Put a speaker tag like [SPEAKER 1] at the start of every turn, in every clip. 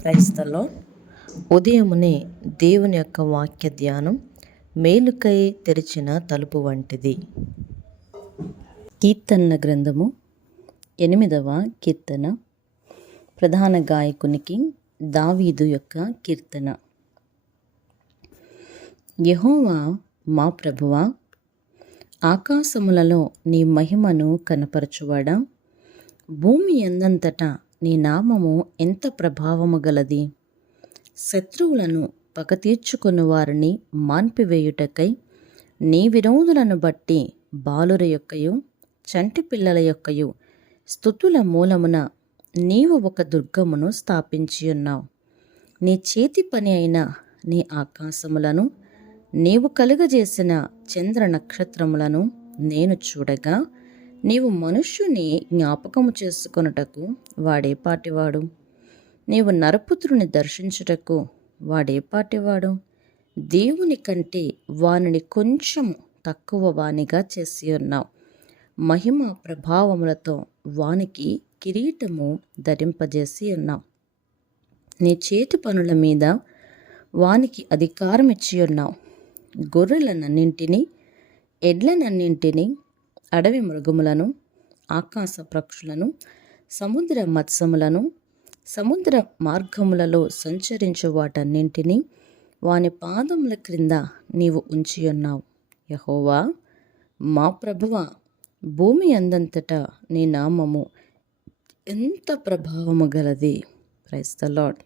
[SPEAKER 1] క్రైస్తలో ఉదయమునే దేవుని యొక్క వాక్య ధ్యానం మేలుకై తెరిచిన తలుపు వంటిది. కీర్తన గ్రంథము ఎనిమిదవ కీర్తన. ప్రధాన గాయకునికి దావీదు యొక్క కీర్తన. యహోవా మా ప్రభువా ఆకాశములలో నీ మహిమను కనపరచువాడా? భూమి ఎందంతటా నీ నామము ఎంత ప్రభావము గలది? శత్రువులను పగ తీర్చుకుని వారిని మాన్పివేయుటకై నీ విరోధులను బట్టి బాలుర యొక్కయు చంటి పిల్లల యొక్కయు స్థుతుల మూలమున నీవు ఒక దుర్గమును స్థాపించి ఉన్నావు. నీ చేతి పని అయిన నీ ఆకాశములను నీవు కలుగజేసిన చంద్ర నక్షత్రములను నేను చూడగా నీవు మనుష్యుని జ్ఞాపకము చేసుకొనుటకు వాడేపాటివాడు నీవు నరపుత్రుని దర్శించుటకు వాడేపాటివాడు దేవుని కంటే వానిని కొంచెం తక్కువ వానిగా చేసి ఉన్నావు. మహిమ ప్రభావములతో వానికి కిరీటము ధరింపజేసి ఉన్నావు. నీ చేతి పనుల మీద వానికి అధికారం ఇచ్చి ఉన్నావు. గొర్రెలనన్నింటినీ ఎడ్లనన్నింటినీ అడవి మృగములను ఆకాశ పక్షులను సముద్ర మత్స్యములను సముద్ర మార్గములలో సంచరించు వాటన్నింటినీ వాని పాదముల క్రింద నీవు ఉంచి ఉన్నావు యహోవా మా ప్రభువ భూమి అందంతటా నీ నామము ఎంత ప్రభావము గలది. ప్రైస్ ద లాడ్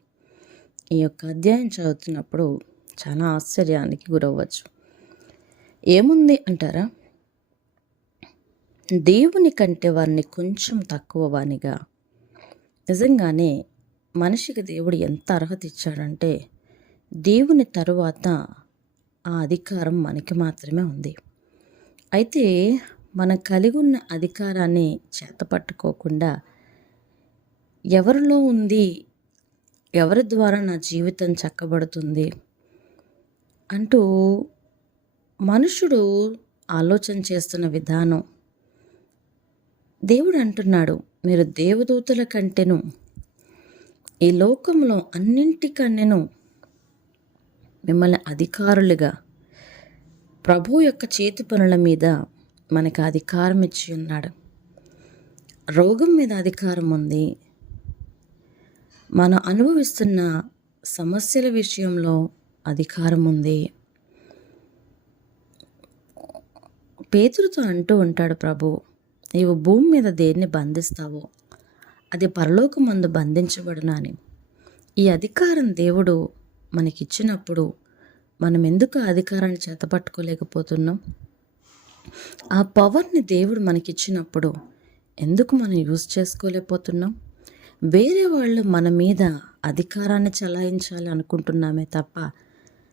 [SPEAKER 1] ఈ యొక్క అధ్యాయం చదువుతున్నప్పుడు చాలా ఆశ్చర్యానికి గురవ్వచ్చు. ఏముంది అంటారా? దేవుని కంటే వారిని కొంచెం తక్కువ వానిగా నిజంగానే మనిషికి దేవుడు ఎంత అర్హత ఇచ్చాడంటే దేవుని తరువాత ఆ అధికారం మనకి మాత్రమే ఉంది. అయితే మనం కలిగి ఉన్న అధికారాన్ని చేతపట్టుకోకుండా ఎవరిలో ఉంది ఎవరి ద్వారా నా జీవితం చక్కబడుతుంది అంటూ మనుషుడు ఆలోచన చేస్తున్న విధానం దేవుడు అంటున్నాడు మీరు దేవదూతల కంటేను ఈ లోకంలో అన్నింటికన్నెను మిమ్మల్ని అధికారులుగా ప్రభు యొక్క చేతి పనుల మీద మనకు అధికారం ఇచ్చి ఉన్నాడు. రోగం మీద అధికారం ఉంది. మనం అనుభవిస్తున్న సమస్యల విషయంలో అధికారం ఉంది. పేతురుతో అంటూ ఉంటాడు ప్రభు నీవు భూమి మీద దేన్ని బంధిస్తావో అది పరలోకమందు బంధించబడునని ఈ అధికారం దేవుడు మనకిచ్చినప్పుడు మనం ఎందుకు అధికారాన్ని చేతపట్టుకోలేకపోతున్నాం? ఆ పవర్ని దేవుడు మనకిచ్చినప్పుడు ఎందుకు మనం యూజ్ చేసుకోలేకపోతున్నాం? వేరే వాళ్ళు మన మీద అధికారాన్ని చలాయించాలి అనుకుంటున్నామే తప్ప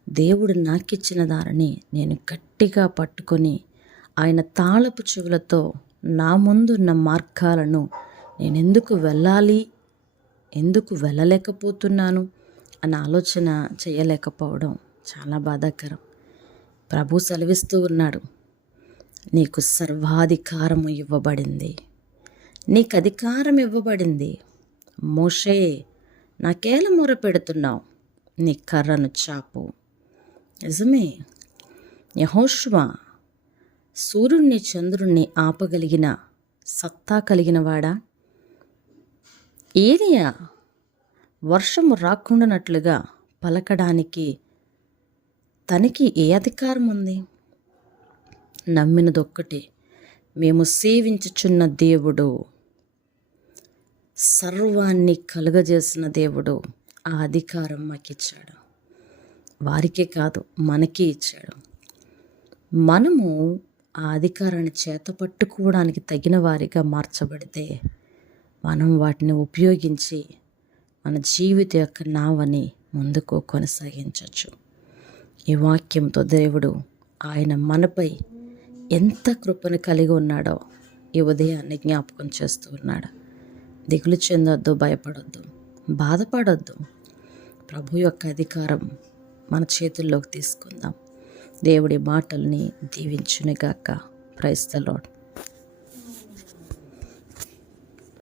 [SPEAKER 1] దేవుడు నాకిచ్చిన దారిని నేను గట్టిగా పట్టుకొని ఆయన తాళపు చెవులతో నా ముందున్న మార్గాలను నేను ఎందుకు వెళ్ళాలి? ఎందుకు వెళ్ళలేకపోతున్నాను? అన్న ఆలోచన చేయలేకపోవడం చాలా బాధాకరం. ప్రభు సెలవిస్తూ ఉన్నాడు నీకు సర్వాధికారము ఇవ్వబడింది. నీకు అధికారం ఇవ్వబడింది. మోషే నాకేల మూర పెడుతున్నావు? నీ కర్రను చాపు. నిజమే యహోష్వా సూర్యుణ్ణి చంద్రుణ్ణి ఆపగలిగిన సత్తా కలిగినవాడా ఏలియా వర్షము రాకుండానట్లుగా పలకడానికి తనకి ఏ అధికారం ఉంది? నమ్మినదొక్కటే మేము సేవించుచున్న దేవుడు సర్వాన్ని కలుగజేసిన దేవుడు ఆ అధికారం మాకిచ్చాడు. వారికే కాదు మనకే ఇచ్చాడు. మనము ఆ అధికారాన్ని చేతపట్టుకోవడానికి తగిన వారిగా మార్చబడితే మనం వాటిని ఉపయోగించి మన జీవిత యొక్క నావని ముందుకు కొనసాగించవచ్చు. ఈ వాక్యంతో దేవుడు ఆయన మనపై ఎంత కృపను కలిగి ఉన్నాడో ఈ ఉదయాన్ని జ్ఞాపకం చేస్తూ ఉన్నాడు. దిగులు చెందొద్దు భయపడొద్దు బాధపడొద్దు. ప్రభు యొక్క అధికారం మన చేతుల్లోకి తీసుకుందాం. దేవుడి మాటల్ని దీవించునిగాక. Price the lord